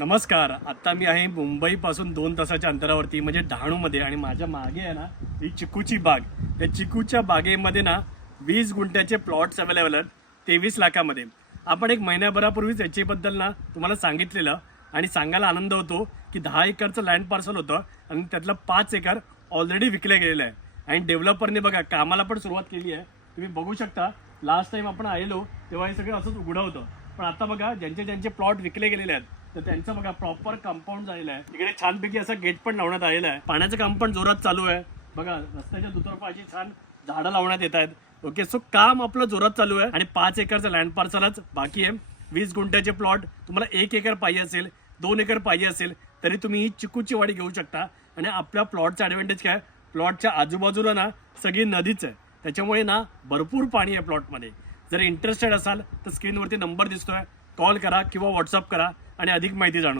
नमस्कार. आता मी आहे मुंबईपासून 2 तासाच्या अंतरावरती म्हणजे डहाणूमध्ये आणि माझ्या मागे आहे ना ही चिकूची बाग. त्या चिकूच्या बागेमध्ये ना 20 गुंठ्याचे प्लॉट्स अवेलेबल आहेत 23 लाखामध्ये. आपण एक महिन्याभरापूर्वीच याच्याबद्दल ना तुम्हाला सांगितलेलं आणि सांगायला आनंद होतो की 10 एकरचं लँड पार्सल होतं आणि त्यातलं 5 एकर ऑलरेडी विकले गेलेलं आहे आणि डेव्हलपरने बघा कामाला पण सुरुवात केली आहे. तुम्ही बघू शकता लास्ट टाइम आपण आलेलो तेव्हा हे सगळं असंच उघडं होतं, पण आता बघा ज्यांचे प्लॉट विकले गेलेले आहेत तर त्यांचं बघा प्रॉपर कंपाऊंड झालेलं आहे. इकडे छानपैकी असं गेट पण लावण्यात आलेलं आहे. पाण्याचं काम पण जोरात चालू आहे. बघा रस्त्याच्या दुतर्फा छान झाडं लावण्यात येत आहेत. ओके, सो काम आपलं जोरात चालू आहे आणि 5 एकरचं लँड पार्सलच बाकी आहे. 20 गुंठ्याचे प्लॉट तुम्हाला 1 एकर पाहिजे असेल, 2 एकर पाहिजे असेल तरी तुम्ही ही चिकूची वाडी घेऊ शकता. आणि आपल्या प्लॉटचा ॲडव्हान्टेज काय, प्लॉटच्या आजूबाजूला ना सगळी नदीच आहे, त्याच्यामुळे ना भरपूर पाणी आहे प्लॉटमध्ये. जर इंटरेस्टेड असाल तर स्क्रीनवरती नंबर दिसतोय, कॉल करा किंवा व्हॉट्सअप करा आणि अधिक माहिती जाणून